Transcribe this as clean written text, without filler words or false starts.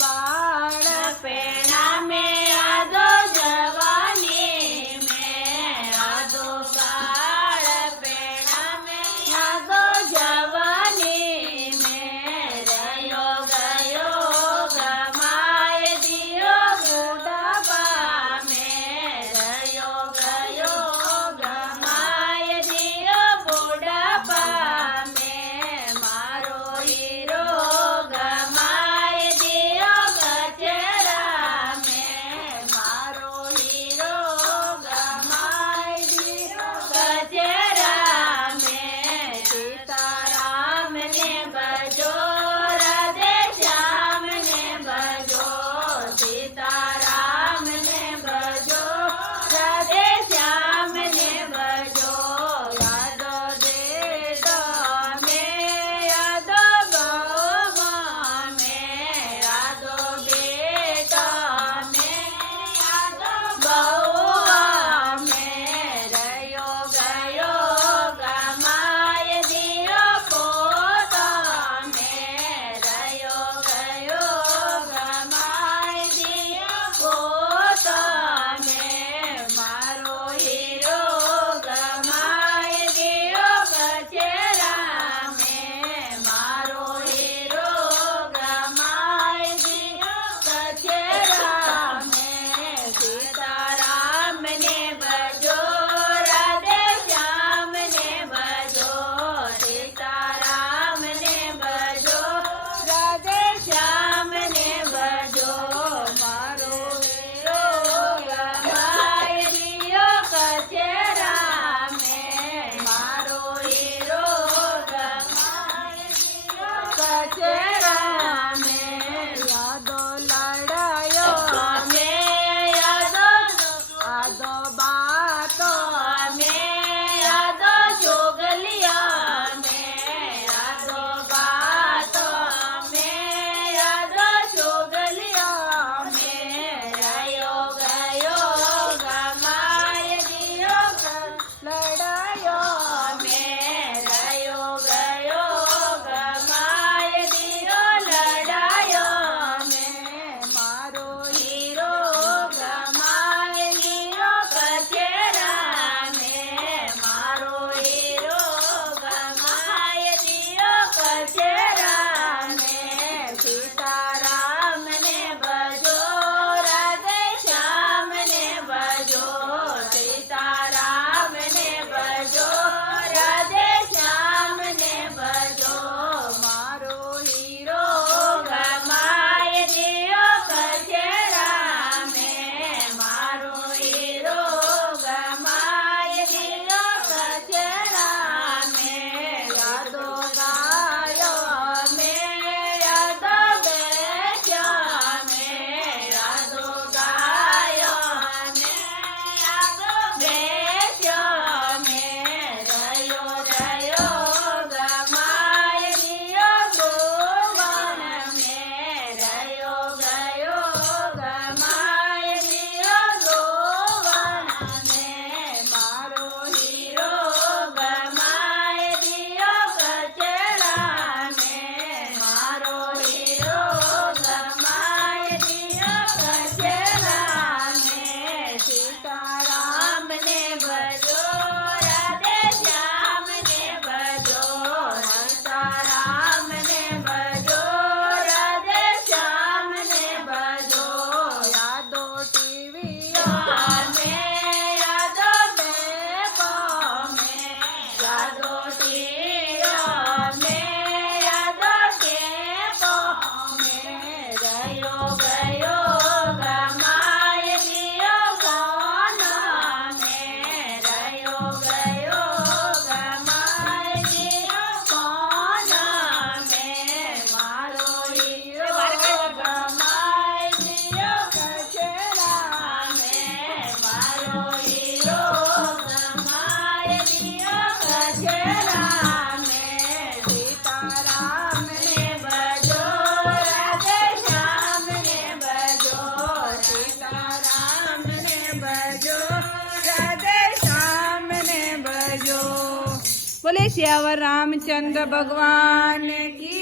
बाळपणा में यादो जवानी में यादो बाळपणा में यादो जवानी में रयो गयो गमाए दियो बुढ़ापा में रयो गयो गमाए दियो बुढ़ापा में मारो हीरो गमाए दियो कचरा में मारो हीरो गमाए दियो कचरा में सीताराम ने बजो राधे श्याम ने बजो सीताराम ने बजो राधे श्याम ने बजो यादो दे दो में यादो गवा में यादो बेटा में यादो बउआ में रयो गयो गमाए दियो पोता में रयो गयो गमाए दियो पोता में मारो हीरो गमाए दियो कचरा में मारो हीरो गमाए दियो कचरा में सीताराम ने बजो राधे श्याम ने बजो सीताराम ने बजो राधे श्याम ने बजो मारो हीरो गमाए दियो कचरा में मारो हीरो गमाए दियो कचरा में यादो लड़ायो में यादो यादो बातो में यादो जोगलिया में यादो बातो में यादो जोगलिया में रयो गयो गमाए दियो लड़ायो में रयो गयो गमाए दियो लड़ायो में मारो हीरो गमाए दियो कचरा में मारो हीरो गमाए दियो कचरा में सीताराम ने बजो राधे श्याम ने बजो सीताराम ने बजो राधे श्याम ने बजो मारो हीरो गमाए दियो कचरा में मारो हीरो गमाए दियो कचरा में यादो गायो में यादो बेचा में यादो गायो में यादो बेचा में रयो रयो गमाए दियो गोवन में रयो गयो गमाए दियो गोवन में मारो हीरो गमाए दियो कचरा में मारो हीरो गमाए दियो कचरा में सीताराम ने बजो राधे श्याम ने बजो सीताराम ने बजो राधे श्याम ने बजो यादो टीविया में यादो बेबो में यादो टीविया में यादो बेबो में रयो गयो गमाए दियो गाना में रयो गयो गमाए दियो गाना में मारो हीरो गमाए दियो कचरा में मारो हीरो गमाए दियो कचरा में सीताराम ने बजो राधे श्याम ने बजो सीताराम ने बजो राधे श्याम ने बजो। बोले श्यावर रामचंद्र भगवान की